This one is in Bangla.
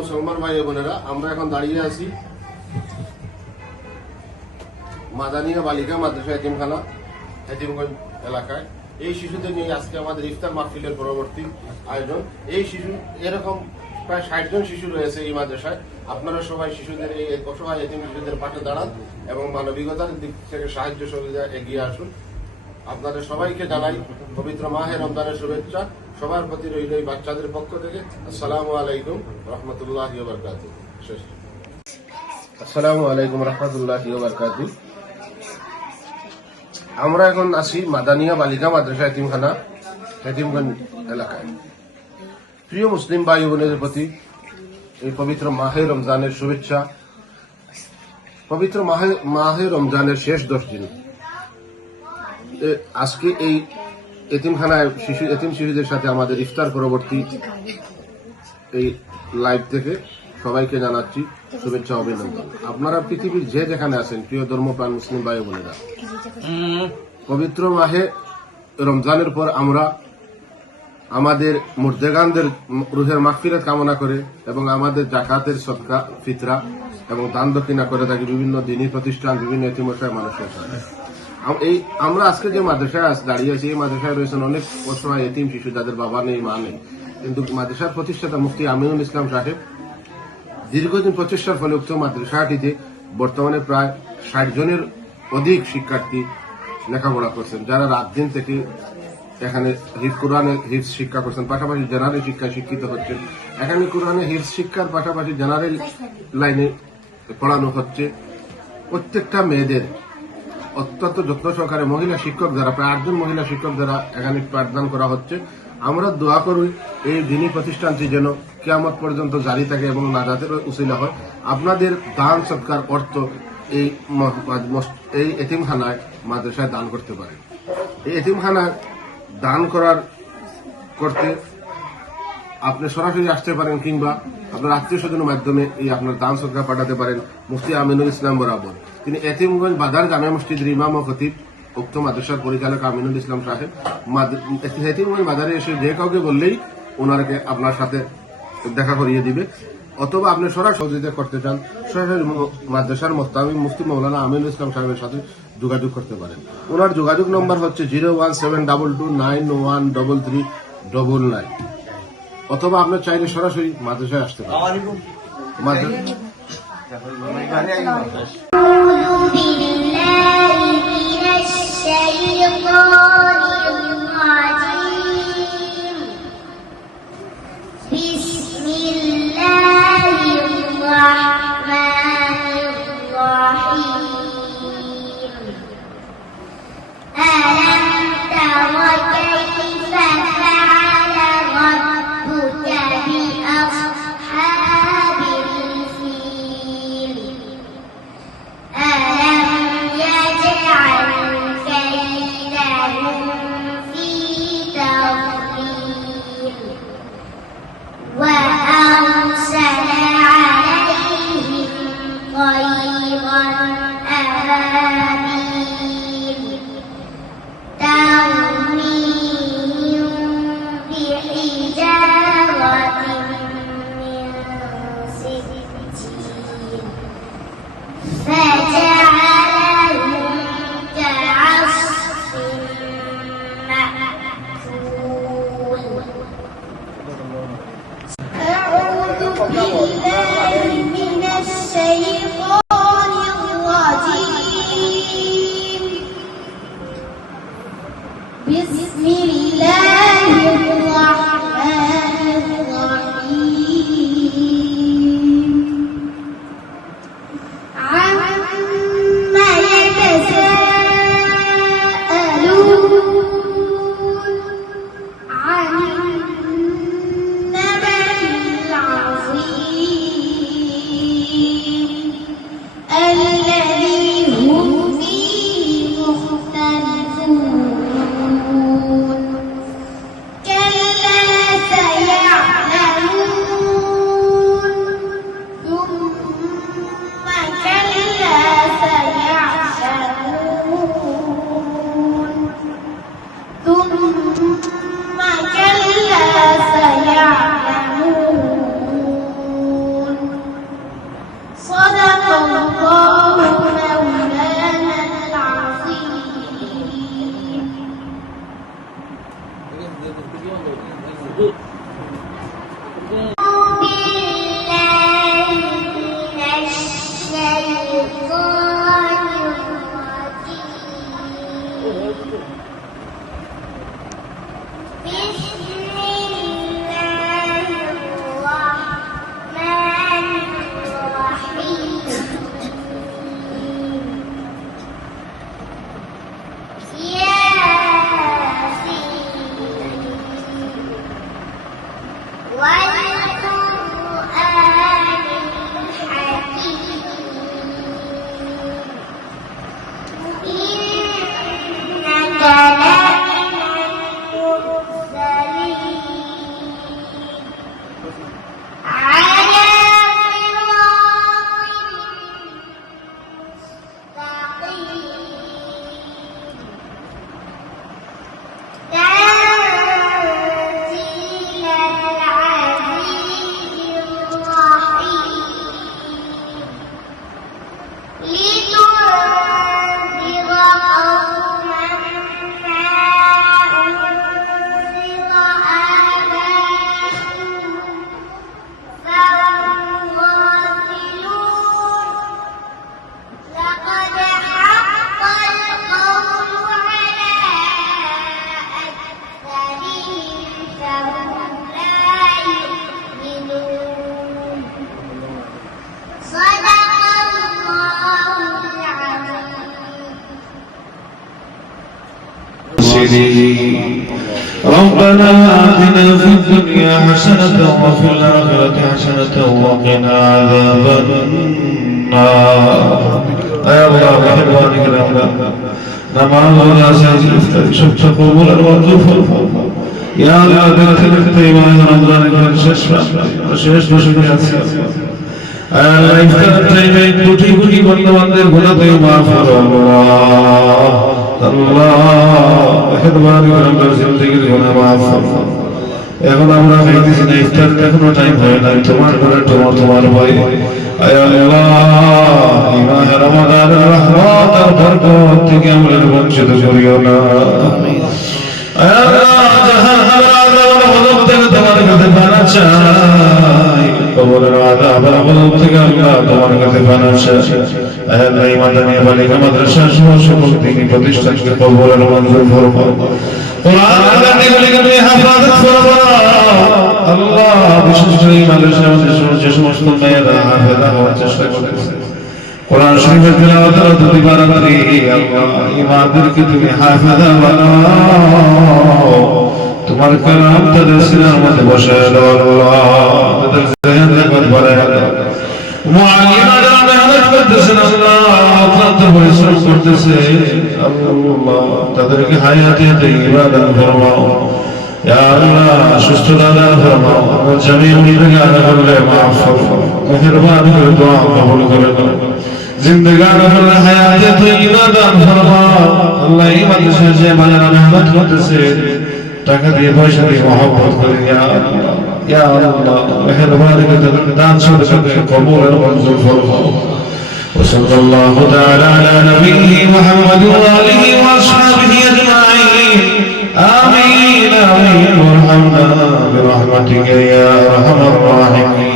মুসলমান ভাই বোনেরা, আমরা এখন দাঁড়িয়ে আছি মাদানিয়া বালিকা মাদ্রাসা এতিমখানা এতিমগঞ্জ এলাকায়। এই শিশুদের নিয়ে আজকে আমাদের ইফতার মাহফিলের পরবর্তী আয়োজন। এই শিশু এরকম প্রায় 60 জন শিশু রয়েছে এই মাদ্রাসায়। আপনারা সবাই শিশুদের এই অসহায় এতিম শিশুদের পাশে দাঁড়ান এবং মানবিকতার দিক থেকে সাহায্য সহযোগিতা এগিয়ে আসুন। আপনাদের সবাইকে জানাই পবিত্র মাহে রমজানের শুভেচ্ছা। সবার প্রতি রইল এই বাচ্চাদের পক্ষ থেকে আসসালামু আলাইকুম রহমতুল্লাহি ওয়া বারাকাতুহু। আসসালামু আলাইকুম রহমতুল্লাহি ওয়া বারাকাতুহু। আমরা এখন আছি মাদানিয়া বালিকা মাদ্রাসা এতিমখানা এতিমগঞ্জ এলাকায়। প্রিয় মুসলিম ভাই বোনেদের প্রতি এই পবিত্র মাহে রমজানের শুভেচ্ছা। পবিত্র মাহে রমজানের শেষ 10 দিন আজকে এই এতিমখানায় এতিম শিশুদের সাথে আমাদের ইফতার পরবর্তী এই লাইভ থেকে সবাইকে জানাচ্ছি শুভেচ্ছা অভিনন্দন। আপনারা পৃথিবীর যে যেখানে আছেন প্রিয় ধর্মপ্রাণ মুসলিম ভাই বোনেরা, পবিত্র মাহে রমজানের পর আমরা আমাদের মুর্দেগানদের রুহের মাগফিরাত কামনা করে এবং আমাদের জাকাতের সদকা ফিতরা এবং দান দক্ষিণা করে থাকি বিভিন্ন দিনী প্রতিষ্ঠান, বিভিন্ন এতিমশায় মানুষের সাথে। আমরা আজকে যে মাদ্রাসায় দাঁড়িয়ে আছি, এই মাদ্রাসায় রয়েছেন অনেক অসহায় এতিম শিশু যাদের বাবা নেই, মা নেই। কিন্তু মাদ্রাসার প্রতিষ্ঠাতা মুফতি আমিনুল ইসলাম সাহেব দীর্ঘদিন প্রচেষ্টার ফলে উক্ত মাদ্রাসাটিতে বর্তমানে প্রায় 60 জনের অধিক শিক্ষার্থী লেখাপড়া করছেন, যারা রাত দিন থেকে এখানে কোরআনের হিফজ শিক্ষা করছেন, পাশাপাশি জেনারেল শিক্ষায় শিক্ষিত হচ্ছেন। এখানে কোরআনের হিফজ শিক্ষার পাশাপাশি জেনারেল লাইনে পড়ানো হচ্ছে। প্রত্যেকটা মেয়েদের অত্যন্ত যত্ন সহকারে মহিলা শিক্ষক দ্বারা প্রায় 8 জন মহিলা শিক্ষক দ্বারা এখানে পাঠদান করা হচ্ছে। আমরা দোয়া করি এই দিনী প্রতিষ্ঠানটি যেন কিয়ামত পর্যন্ত জারি থাকে এবং নাজাতের উসিলা হয়। আপনাদের দান সৎকার অর্থ এই এতিমখানায় মাদ্রাসায় দান করতে পারেন। এই এতিমখানায় দান করতে আপনি সরাসরি আসতে পারেন কিংবা আপনার আত্মীয় স্বজনের মাধ্যমে এই আপনার দান সদকা পাঠাতে পারেন। মুফতি আমিনুল ইসলাম বরাবর তিনি এতিমগঞ্জ বাজার জামে মসজিদের ইমাম ও খতিব, উক্ত মাদ্রাসার পরিচালক আমিনুল ইসলাম সাহেব এতিমগঞ্জ বাজারে এসে যে কাউকে বললেই ওনাকে আপনার সাথে দেখা করিয়ে দিবে। অথবা আপনি সরাসরি সহযোগিতা করতে চান, সরাসরি মাদ্রাসার মোস্তামিম মুফতি মৌলানা আমিনুল ইসলাম সাহেবের সাথে যোগাযোগ করতে পারেন। ওনার যোগাযোগ নম্বর হচ্ছে 01722299399। অথবা আপনার চাইলে সরাসরি মাদ্রাসায় আসতে পারেন। ربنا آتنا في الدنيا حسنة وفي الآخرة حسنة وقنا عذاب النار يا الله مهربانك رحمة نماز ولا سجد شفت قبول الوظيف يا الله دخلت إيمان رمضان الشش بشكرات الله إفترت إيمان بوتي بوتي بندر غلط ما فرAllah মেহেরবানি করে আমার জিন্দেগির গুনাহ মাফ করো এখন আমরা খাইতেছি না ইফতার এখনো টাইম হয় নাই তোমার ঘরে তোমার ভাই আয় আল্লাহ এই মাহে রমাদানের রহমত আর বরকত থেকে আমাদের বঞ্চিত করিও না আমিন আয় আল্লাহ জাহান্নামের আযাব গজব থেকে তোমার কাছে পানা চাই কবরের আযাব আর গজব থেকে আল্লাহ তোমার কাছে পানা চাই আয় আল্লাহ এই মাদানিয়া বালিকা মাদ্রাসা সকল দিনী প্রতিষ্ঠানকে কবরের মঞ্জুর ফরমাও কোরআন কারিমকে তুমি হেফাজত ফরমাও আল্লাহ বিশেষ করে এই মাদ্রাসার যে সমস্ত মেয়েরা হাফেজা হওয়ার চেষ্টা করতেছে কোরআন শরীফের তিলাওয়াতের দুটি বারান্দারি আল্লাহ ইমানদেরকে তুমি হাফেজা বানাও তোমার কালাম তাদের সিনার মধ্যে বসায় দাও আল্লাহ তাদের জেহেন জাগত বাড়ায় দাও মুআল্লিমা যারা মেহনত করতেছেন আল্লাহ অক্লান্ত পরিশ্রম করতেছে আল্লাহ তাদেরকে হায়াতে তাইয়্যিবা দান ফরমাও ইয়া আল্লাহ সুস্থতা দান ফরমাও আমার জামিল নিবেগা করলে মাফ ফরমাও মেহেরবানি করে দোয়া কবুল করে নাও জিন্দেগান করলে হায়াতে তাইয়্যিবা দান ফরমাও আল্লাহ এই মাদ্রাসায় যে বাজারা মেহনত করতেছে টাকা দিয়ে পয়সা দিয়ে মহব্বত করে ইয়া আল্লাহ ইয়া আল্লাহ মেহেরবানি করে দান সদকাকে কবুল আর মঞ্জুর ফরমাও وصلى الله تعالى على نبيه محمد وآله وأصحابه أجمعين آمين آمين وارحمنا برحمتك يا أرحم الراحمين